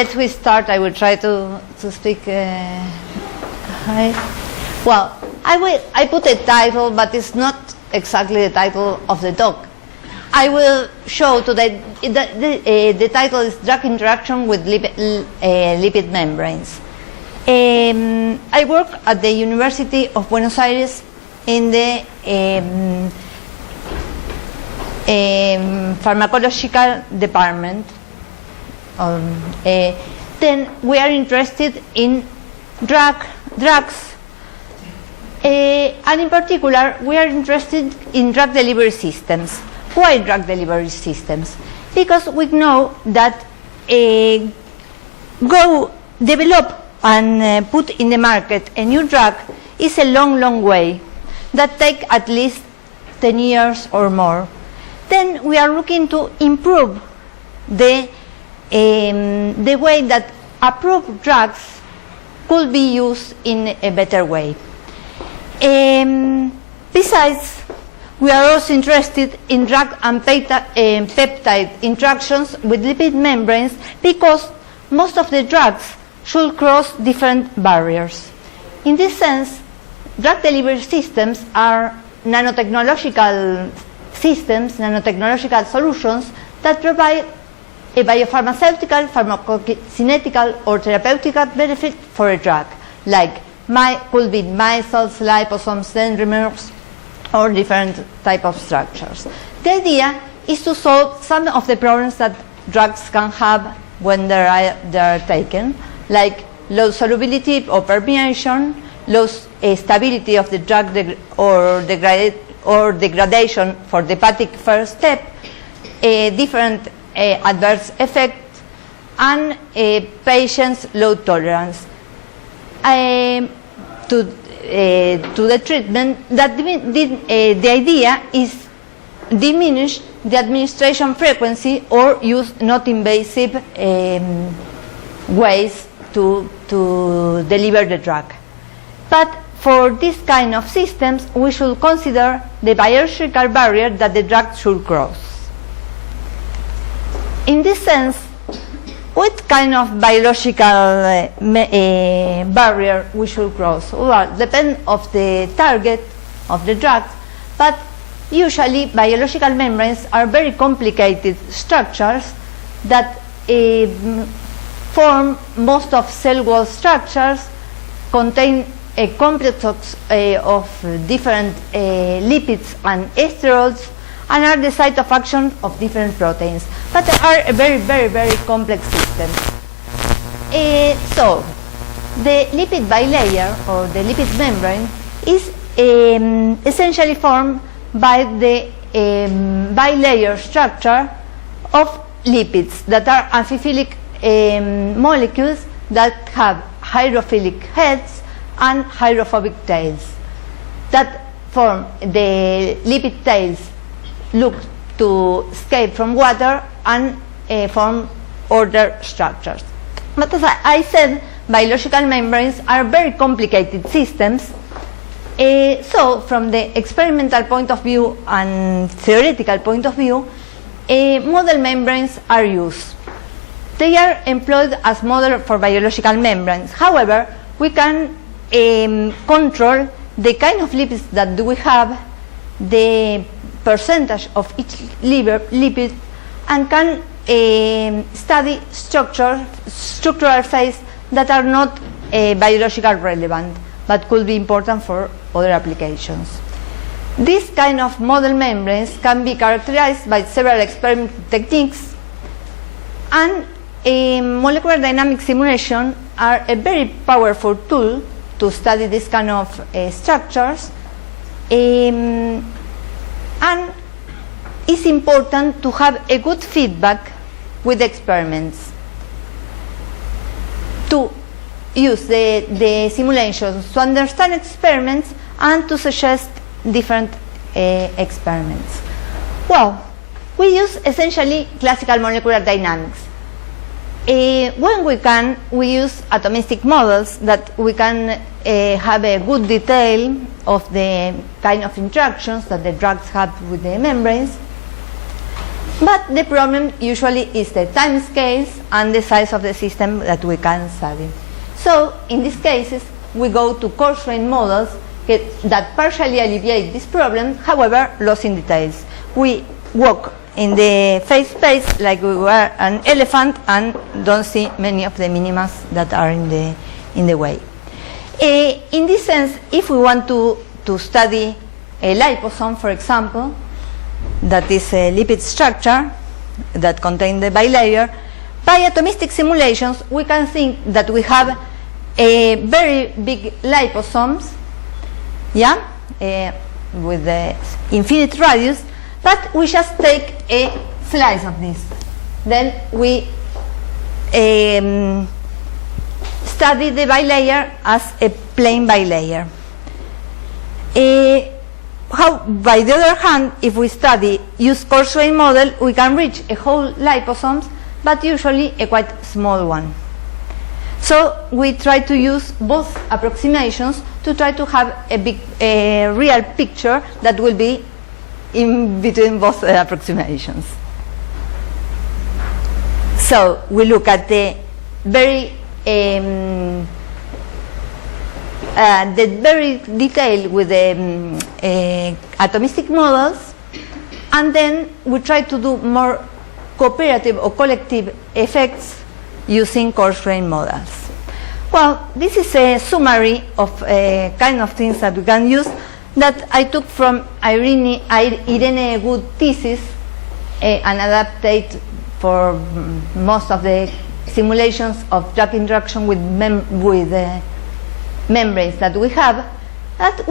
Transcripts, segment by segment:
As we start, I will try to speak. Hi. Well, I put a title, but it's not exactly the title of the talk. I will show today the title is Drug Interaction with Lipid Membranes. I work at the University of Buenos Aires in the pharmacological department. Then we are interested in drugs, and in particular we are interested in drug delivery systems. Why drug delivery systems? Because we know that develop and put in the market a new drug is a long way that take at least 10 years or more. Then we are looking to improve the way that approved drugs could be used in a better way. Besides, we are also interested in drug and peptide interactions with lipid membranes because most of the drugs should cross different barriers. In this sense, drug delivery systems are nanotechnological systems, nanotechnological solutions that provide a biopharmaceutical, pharmacokinetical, or therapeutic benefit for a drug, like could be micelles, liposomes, dendrimers, or different type of structures. The idea is to solve some of the problems that drugs can have when they are taken, like low solubility or permeation, low stability of the drug or degradation for the hepatic first step, different adverse effects, and patient's low tolerance to the treatment. That the idea is diminish the administration frequency or use not invasive ways to deliver the drug. But for this kind of systems, we should consider the biological barrier that the drug should cross. In this sense, what kind of biological barrier we should cross? Well, depends on the target of the drug, but usually biological membranes are very complicated structures that form most of cell wall structures, contain a complex of different lipids and sterols, and are the site of action of different proteins, but they are a very complex system. So the lipid bilayer or the lipid membrane is essentially formed by the bilayer structure of lipids that are amphiphilic molecules that have hydrophilic heads and hydrophobic tails that form the lipid tails look to escape from water and form order structures. But as I said, biological membranes are very complicated systems. So from the experimental point of view and theoretical point of view, model membranes are used. They are employed as model for biological membranes. However, we can control the kind of lipids that we have, the percentage of each lipid, and can study structural phase that are not biological relevant but could be important for other applications. This kind of model membranes can be characterized by several experimental techniques, and molecular dynamic simulation are a very powerful tool to study this kind of structures. And it's important to have a good feedback with experiments, to use the simulations to understand experiments and to suggest different experiments. Well, we use essentially classical molecular dynamics. When we can, we use atomistic models that we can have a good detail of the kind of interactions that the drugs have with the membranes. But the problem usually is the time scales and the size of the system that we can study. So in these cases, we go to coarse-grained models that partially alleviate this problem, however, lost in details. We walk in the phase space like we were an elephant and don't see many of the minimas that are in the way. In this sense, if we want to study a liposome, for example, that is a lipid structure that contains the bilayer, by atomistic simulations, we can think that we have a very big liposomes, yeah, with the infinite radius, but we just take a slice of this. Then we study the bilayer as a plain bilayer. By the other hand, if we use coarse-grained model, we can reach a whole liposomes, but usually a quite small one. So we try to use both approximations to try to have a real picture that will be in between both approximations. So we look at the very detail with the atomistic models, and then we try to do more cooperative or collective effects using coarse-grained models. Well, this is a summary of kind of things that we can use that I took from Irene Good thesis and adapted for most of the simulations of drug interaction with membranes that we have. That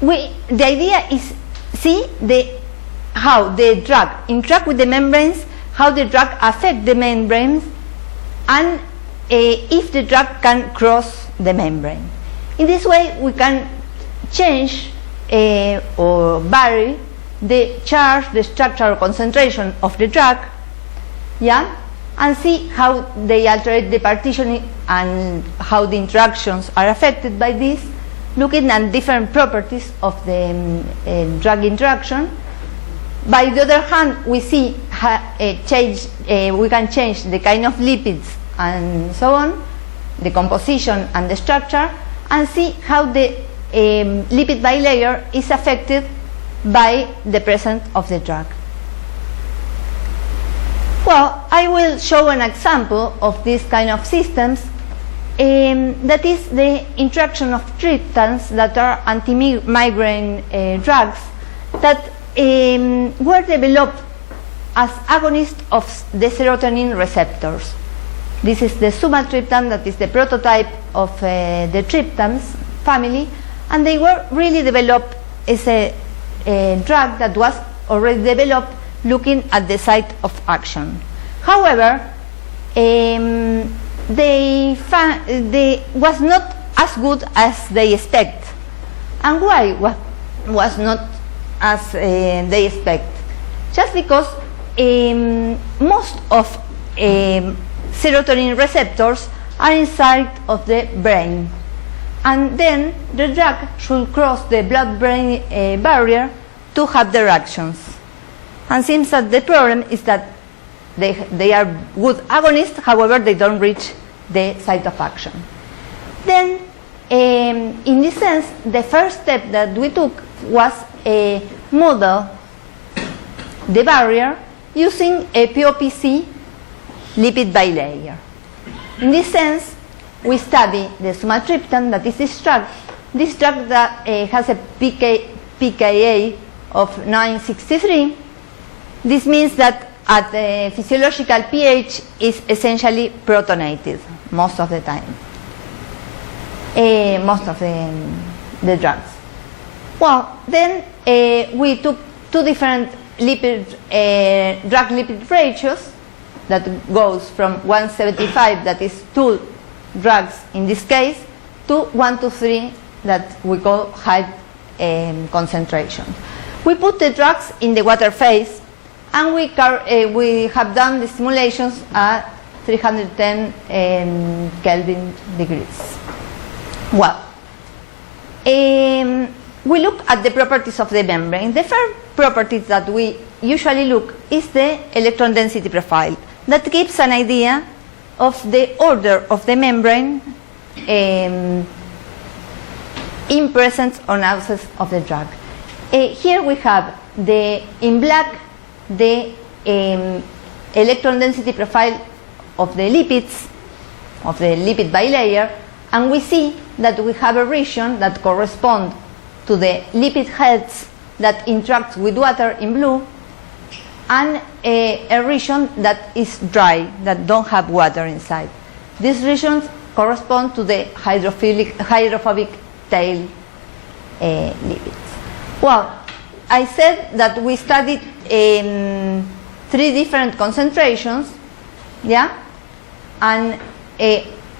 the idea is see how the drug interact with the membranes, how the drug affect the membranes, and if the drug can cross the membrane. In this way, we can change or vary the charge, the structure or concentration of the drug, yeah, and see how they alter the partitioning and how the interactions are affected by this, looking at different properties of the drug interaction. By the other hand, we see we can change the kind of lipids and so on, the composition and the structure, and see how the lipid bilayer is affected by the presence of the drug. Well, I will show an example of this kind of systems, that is the interaction of triptans that are anti-migraine drugs that were developed as agonists of the serotonin receptors. This is the sumatriptan, that is the prototype of the triptans family, and they were really developed as a drug that was already developed looking at the site of action. However, they was not as good as they expect. And why was not as they expect? Just because most of serotonin receptors are inside of the brain, and then the drug should cross the blood-brain barrier to have their actions. And seems that the problem is that they are good agonists, however they don't reach the site of action. Then in this sense, the first step that we took was a model the barrier using a POPC lipid bilayer. In this sense, we study the sumatriptan, that is this drug that has a pKa of 963. This means that at the physiological pH is essentially protonated most of the time, most of the drugs. Well, then we took two different drug-lipid ratios that goes from 175, that is 2 drugs in this case, to 1 to 3 that we call high concentration. We put the drugs in the water phase, and we have done the simulations at 310 Kelvin degrees. Well, we look at the properties of the membrane. The first property that we usually look is the electron density profile. That gives an idea of the order of the membrane in presence or absence of the drug. Here we have in black the electron density profile of the lipids, of the lipid bilayer, and we see that we have a region that corresponds to the lipid heads that interacts with water in blue, and a region that is dry, that don't have water inside. These regions correspond to the hydrophobic tail lipids. Well, I said that we studied 3 different concentrations, yeah, and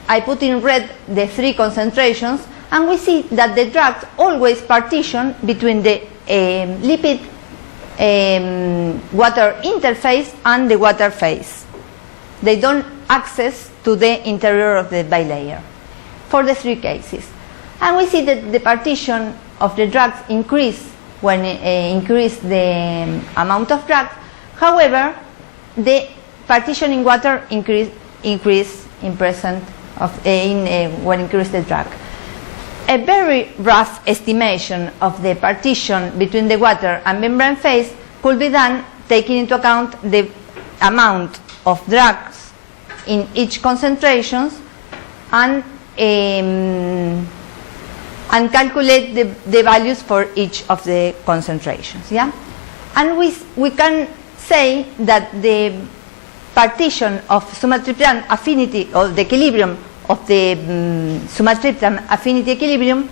I put in red the 3 concentrations, and we see that the drugs always partition between the lipid water interface and the water phase. They don't access to the interior of the bilayer for the 3 cases. And we see that the partition of the drugs increase when increase the amount of drugs. However, the partition in water increase in present of when increase the drug. A very rough estimation of the partition between the water and membrane phase could be done taking into account the amount of drugs in each concentration and calculate the values for each of the concentrations. Yeah? And we can say that the partition of sumatriptan affinity, or the equilibrium of the sumatriptan affinity equilibrium,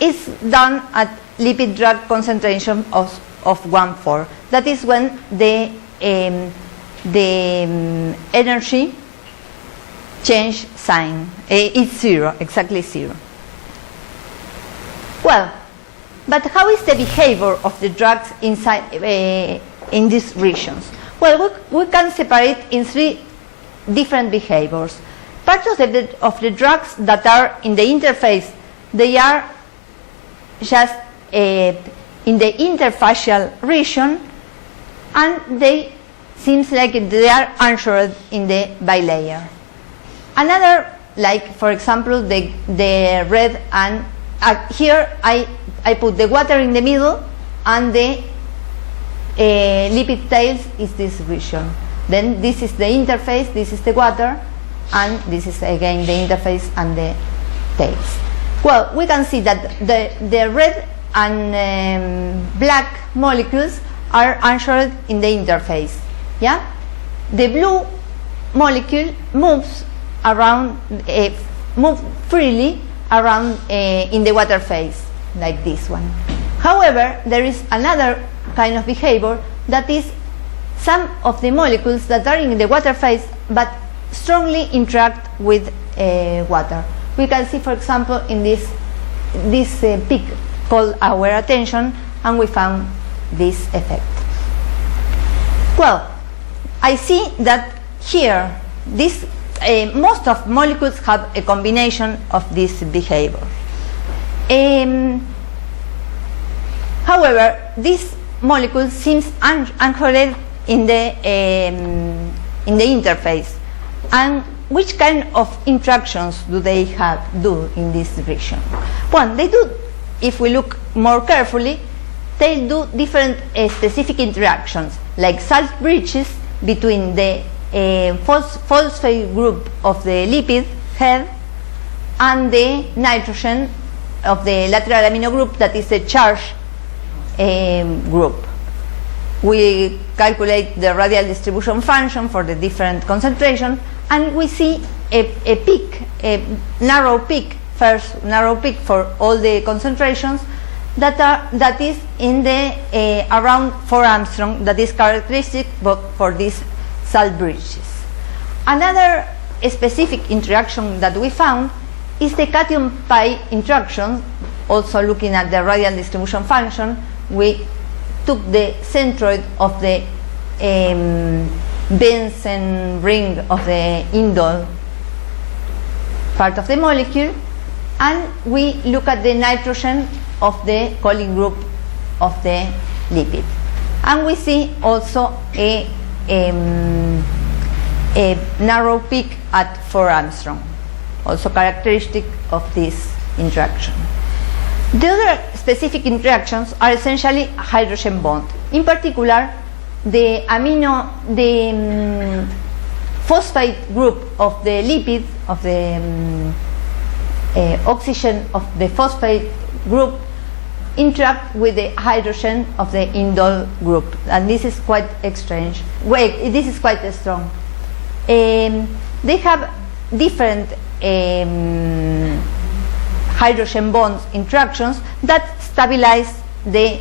is done at lipid drug concentration of 1,4. That is when the energy change sign is 0, exactly 0. Well, but how is the behavior of the drugs inside in these regions? Well, we can separate in 3 different behaviors. Part of the drugs that are in the interface, they are just in the interfacial region, and they seems like they are anchored in the bilayer. Another, like for example the red, and here I put the water in the middle, and the lipid tails is this region. Then this is the interface, this is the water, and this is again the interface and the tails. Well, we can see that the red and black molecules are anchored in the interface. Yeah, the blue molecule moves around, move freely around in the water phase, like this one. However, there is another kind of behavior, that is some of the molecules that are in the water phase but strongly interact with water. We can see, for example, in this peak called our attention, and we found this effect. Well, I see that here most of molecules have a combination of this behavior. However, this molecule seems anchored in the interface. And which kind of interactions do they do in this region? One, they do, if we look more carefully, they do different specific interactions, like salt bridges between the phosphate group of the lipid head and the nitrogen of the lateral amino group, that is the charge group. We calculate the radial distribution function for the different concentration, and we see a peak, a narrow peak, first narrow peak for all the concentrations that is in the around 4 angstrom, that is characteristic for these salt bridges. Another specific interaction that we found is the cation pi interaction. Also looking at the radial distribution function, we took the centroid of the benzene ring of the indole part of the molecule, and we look at the nitrogen of the calling group of the lipid. And we see also a narrow peak at 4 angstrom, also characteristic of this interaction. The other specific interactions are essentially hydrogen bond. In particular, the phosphate group of the lipid, of the oxygen of the phosphate group, interact with the hydrogen of the indole group, and this is quite strange. Wait, this is quite strong. They have different hydrogen bonds interactions that stabilize the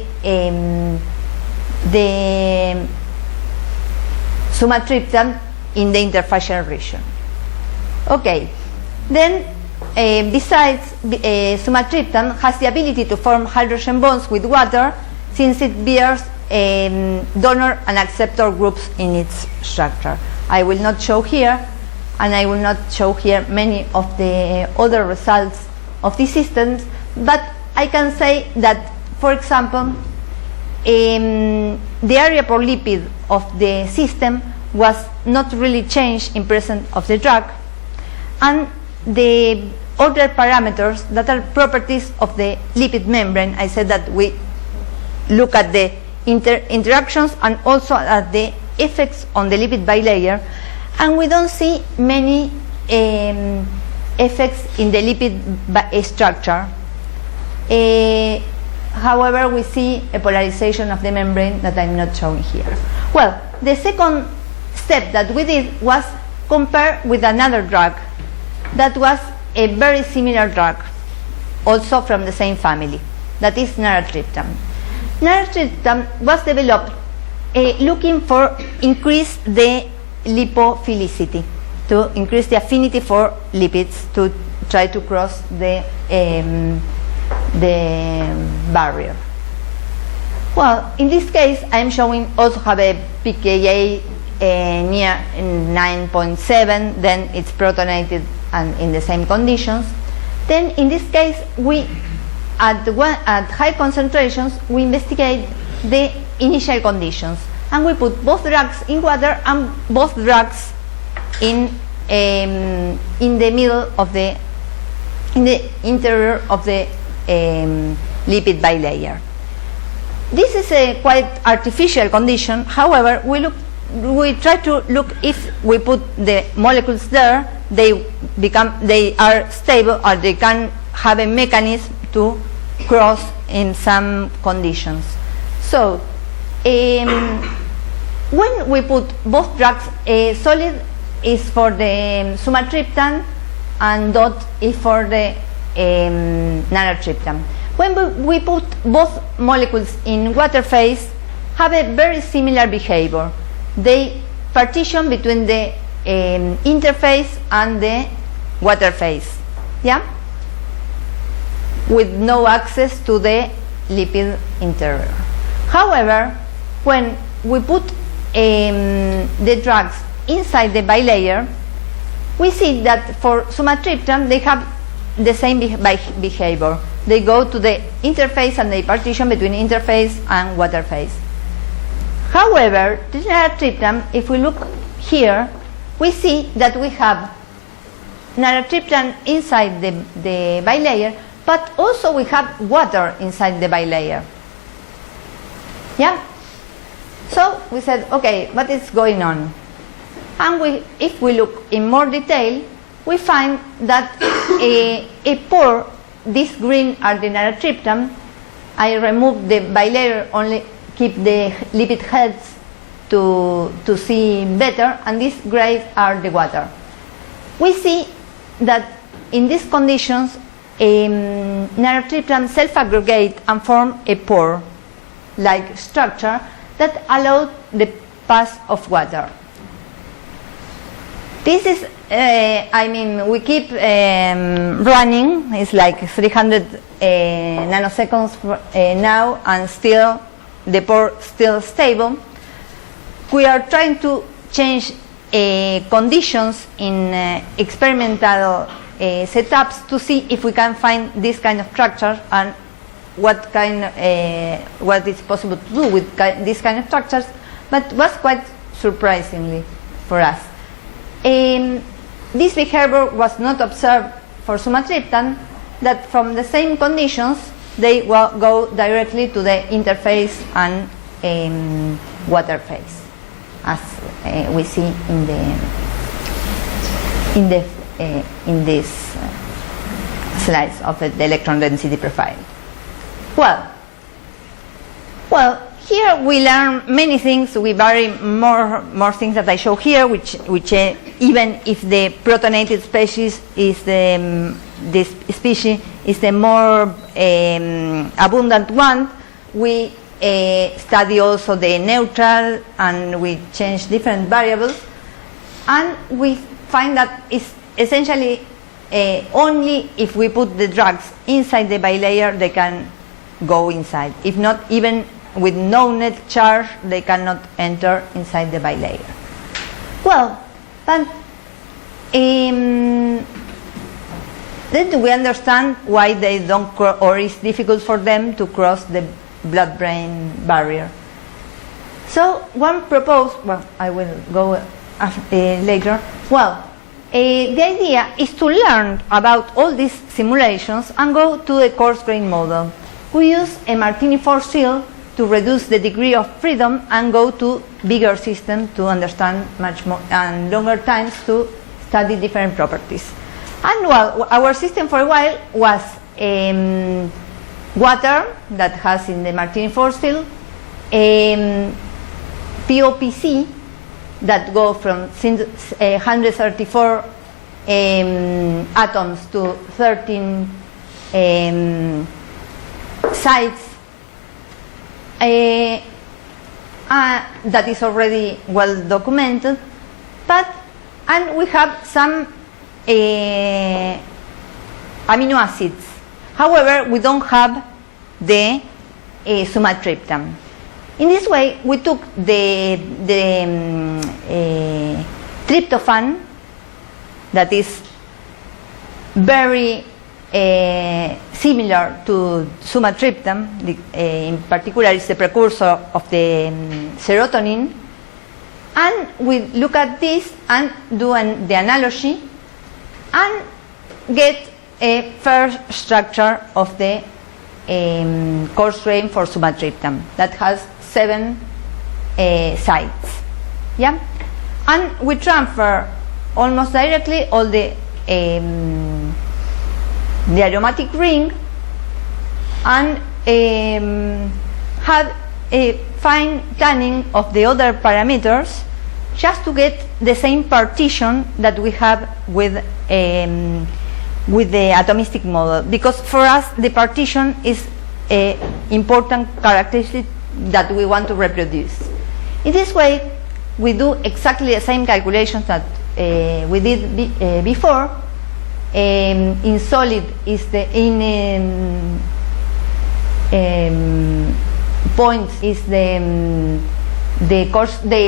sumatriptan in the interfacial region. Okay, then besides, sumatriptan has the ability to form hydrogen bonds with water, since it bears donor and acceptor groups in its structure. I will not show here, and I will not show here many of the other results of these systems, but I can say that, for example, the area per lipid of the system was not really changed in presence of the drug, and the other parameters that are properties of the lipid membrane, I said that we look at the interactions and also at the effects on the lipid bilayer, and we don't see many effects in the lipid structure. However, we see a polarization of the membrane that I'm not showing here. Well, the second step that we did was compare with another drug that was a very similar drug, also from the same family, that is naratriptan. Naratriptan was developed looking for increase the lipophilicity, to increase the affinity for lipids to try to cross the barrier. Well, in this case, I'm showing also have a pKa near 9.7, then it's protonated and in the same conditions. Then in this case, we at high concentrations we investigate the initial conditions, and we put both drugs in water and both drugs in the middle of the interior of the lipid bilayer. This is a quite artificial condition. However, we try to look if we put the molecules there, they are stable, or they can have a mechanism to cross in some conditions. So when we put both drugs, solid is for the sumatriptan and dot is for the naratriptan. When we put both molecules in water phase, have a very similar behavior. They partition between the interface and the water phase, yeah, with no access to the lipid interior. However, when we put the drugs inside the bilayer, we see that for sumatriptan they have the same behavior. They go to the interface and they partition between interface and water phase. However, the naratriptan, if we look here, we see that we have naratriptan inside the bilayer, but also we have water inside the bilayer. Yeah? So we said, okay, what is going on? And if we look in more detail, we find that a pore, this green are the naratriptan. I remove the bilayer, only keep the lipid heads to see better, and these gray are the water. We see that in these conditions, naratriptan self-aggregate and form a pore-like structure that allows the pass of water. This is, we keep running. It's like 300 nanoseconds now, and still the pore still stable. We are trying to change conditions in experimental setups to see if we can find this kind of structure, and what is possible to do with these kind of structures, but was quite surprisingly for us. This behavior was not observed for sumatriptan, that from the same conditions they go directly to the interface and water phase, as we see in this slides of the electron density profile. Well, here we learn many things. We vary more things that I show here, which even if the protonated species is this species is the more abundant one, we study also the neutral, and we change different variables, and we find that it's essentially only if we put the drugs inside the bilayer they can go inside. If not, even with no net charge, they cannot enter inside the bilayer. Well, but then we understand why they don't or it's difficult for them to cross the blood-brain barrier. So one proposed, well, I will go later. Well, the idea is to learn about all these simulations and go to a coarse-grained model. We use a Martini force field to reduce the degree of freedom and go to bigger systems to understand much more and longer times to study different properties. And well, our system for a while was water that has in the Martini force field, POPC that go from 134 atoms to 13 sites. That is already well documented, and we have some amino acids. However, we don't have the sumatriptan. In this way, we took the tryptophan, that is very similar to sumatriptan, in particular is the precursor of the serotonin, and we look at this and do the analogy and get a first structure of the coarse grain for sumatriptan that has 7 sites. Yeah, and we transfer almost directly all the aromatic ring and have a fine tuning of the other parameters just to get the same partition that we have with the atomistic model, because for us the partition is an important characteristic that we want to reproduce. In this way, we do exactly the same calculations that we did before. In solid is the points is the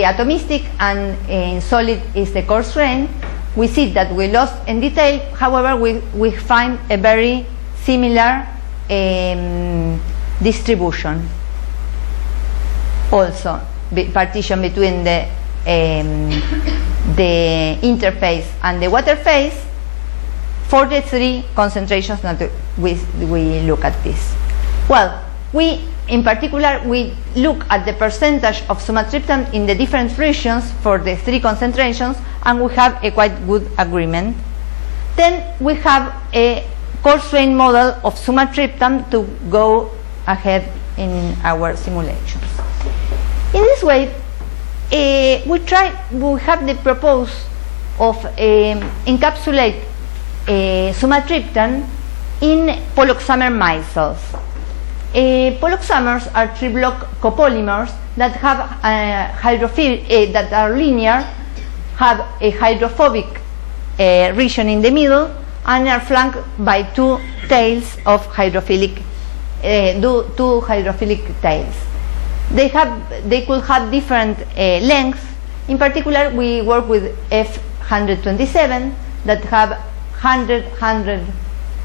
atomistic, and in solid is the coarse grain. We see that we lost in detail. However, we find a very similar distribution. Also, partition between the interface and the water phase for the 3 concentrations that we look at this. Well, in particular, we look at the percentage of sumatriptan in the different regions for the 3 concentrations, and we have a quite good agreement. Then we have a coarse grain model of sumatriptan to go ahead in our simulations. In this way, we have the propose of encapsulate sumatriptan in poloxamer micelles. Poloxamers are 3-block copolymers that have that are linear, have a hydrophobic region in the middle, and are flanked by 2 tails of hydrophilic, 2 hydrophilic tails. They could have different lengths. In particular, we work with F127 that have 100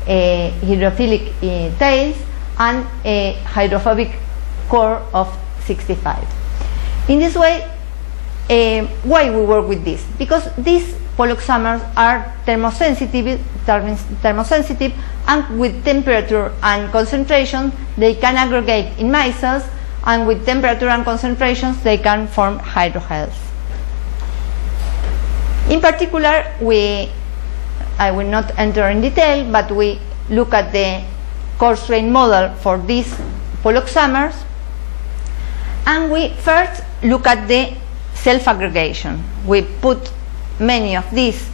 hydrophilic tails, and a hydrophobic core of 65. In this way, why we work with this? Because these poloxamers are thermosensitive, and with temperature and concentration they can aggregate in micelles, and with temperature and concentrations they can form hydrogels. In particular, I will not enter in detail, but we look at the coarse grain model for these poloxamers, and we first look at the self-aggregation. We put many of these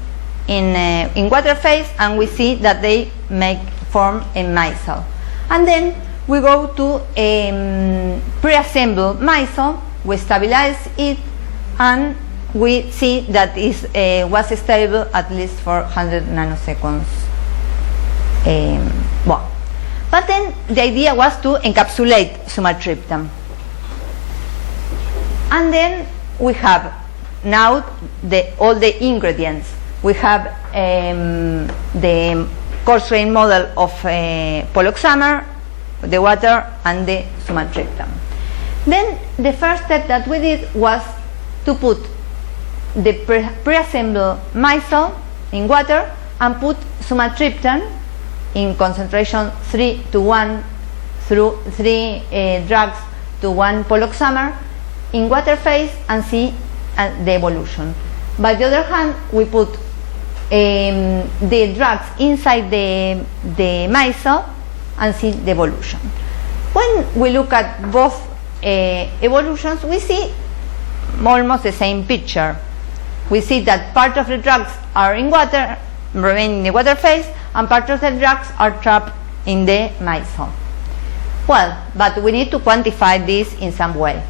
in water phase, and we see that they form a micelle. And then we go to a pre-assembled micelle, we stabilize it, and we see that it was stable at least for 100 nanoseconds. But then the idea was to encapsulate sumatriptan. And then we have now all the ingredients. We have the coarse grain model of poloxamer, the water, and the sumatriptan. Then the first step that we did was to put the pre-assembled micelle in water and put sumatriptan in concentration 3:1 through 3 drugs to 1 poloxamer in water phase and see the evolution. By the other hand, we put the drugs inside the micelle and see the evolution. When we look at both evolutions, we see almost the same picture. We see that part of the drugs are in water, remain in the water phase, and part of the drugs are trapped in the micelle. Well, but we need to quantify this in some way.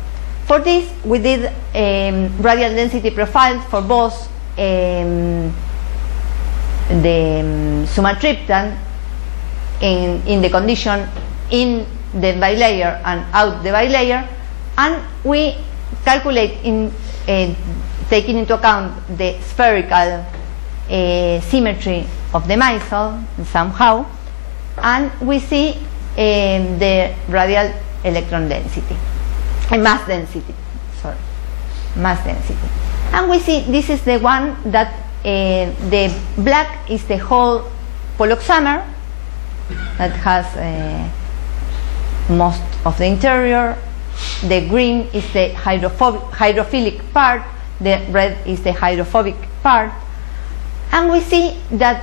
For this, we did radial density profiles for both the sumatriptan in the condition in the bilayer and out the bilayer, and we calculate taking into account the spherical symmetry of the micelle somehow, and we see the radial electron density, mass density, and we see this is the one that the black is the whole poloxamer that has most of the interior, the green is the hydrophilic part, the red is the hydrophobic part, and we see that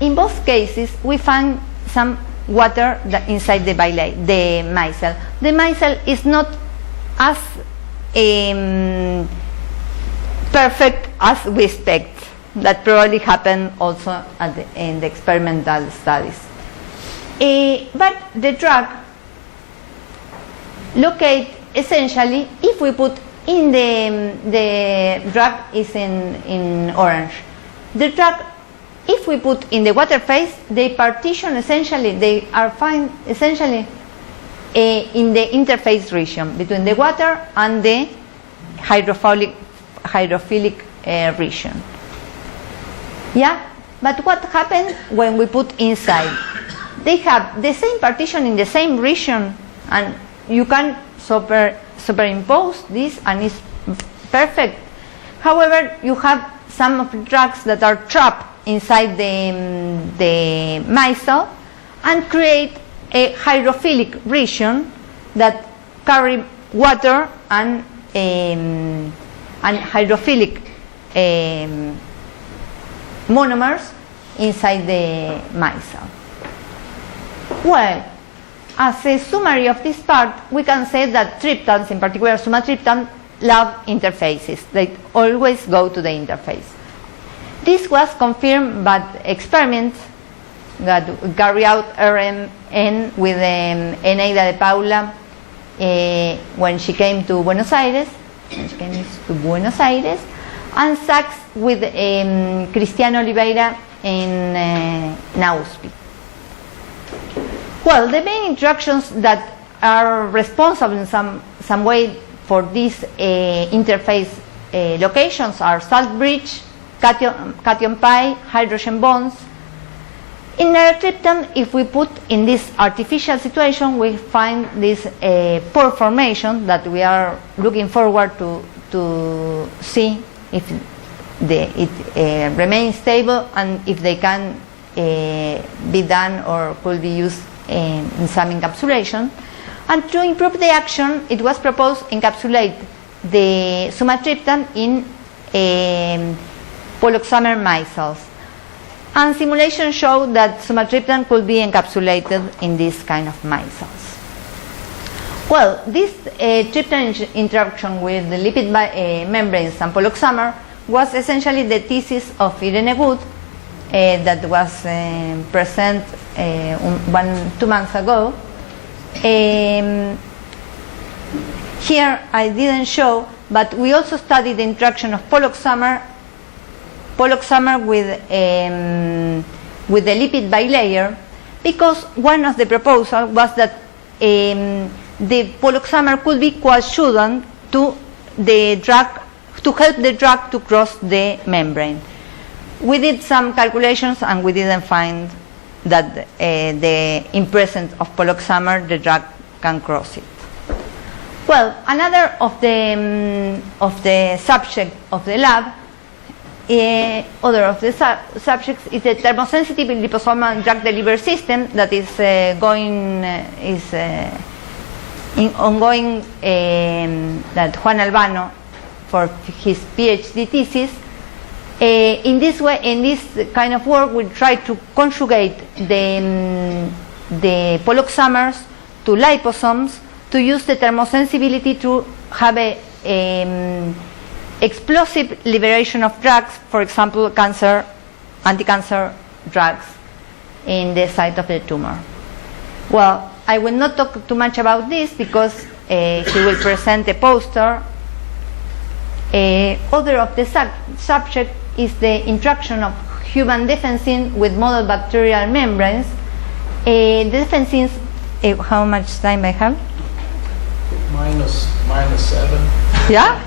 in both cases we find some water inside the micelle. The micelle is not as perfect as we expect. That probably happened also in the experimental studies. But the drug locate essentially, if we put in the drug is in orange. The drug, if we put in the water phase, they partition essentially, they are found essentially in the interface region between the water and the hydrophilic region. Yeah, but what happens when we put inside? They have the same partition in the same region, and you can superimpose this and it's perfect. However, you have some of the drugs that are trapped inside the micelle and create a hydrophilic region that carry water and hydrophilic monomers inside the micelle. Well, as a summary of this part, we can say that triptans, in particular sumatriptan, love interfaces. They always go to the interface. This was confirmed by experiments that carried out RMN with Eneida de Paula when she came to Buenos Aires, and Sachs with Cristiano Oliveira in USP. Well, the main interactions that are responsible in some way for these interface locations are salt bridge, cation pi, hydrogen bonds, In naratriptan, if we put in this artificial situation, we find this pore formation that we are looking forward to see if it remains stable and if they can be done or could be used in some encapsulation. And to improve the action, it was proposed encapsulate the sumatriptan in poloxamer mice cells. And simulations show that sumatriptan could be encapsulated in this kind of mice cells. Well, this triptan interaction with the lipid membranes and poloxamer was essentially the thesis of Irene Wood that was presented 2 months ago. Here I didn't show, but we also studied the interaction of poloxamer with the lipid bilayer, because one of the proposals was that the poloxamer could be coadjuvant to the drug, to help the drug to cross the membrane. We did some calculations and we didn't find that in presence of poloxamer the drug can cross it. Well, another of the subject of the lab, other of the subjects is the thermosensitive liposomal drug delivery system that is ongoing that Juan Albano for his PhD thesis. In this way, in this kind of work, we try to conjugate the poloxamers to liposomes to use the thermosensibility to have a explosive liberation of drugs, for example, anti-cancer drugs in the site of the tumor. Well, I will not talk too much about this because he will present a poster. Other of the subject is the interaction of human defensins with model bacterial membranes. The defensins, how much time I have? Minus 7. Yeah?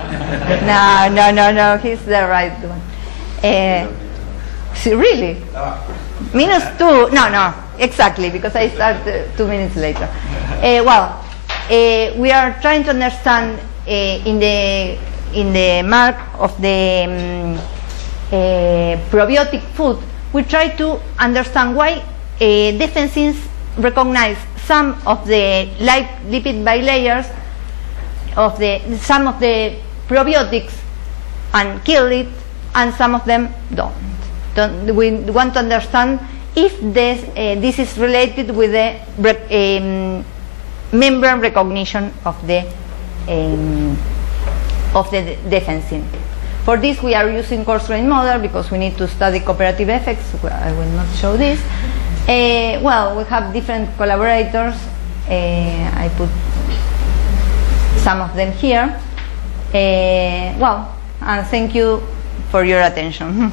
No, he's the right one. Really? Minus 2, no, exactly, because I start 2 minutes later. We are trying to understand in the mark of the probiotic food, we try to understand why defensins recognize some of the lipid bilayers of some of the probiotics and kill it, and some of them don't. We want to understand if this is related with the membrane recognition of the defensin. For this, we are using coarse-grained model because we need to study cooperative effects. I will not show this. We have different collaborators. I put some of them here. And thank you for your attention.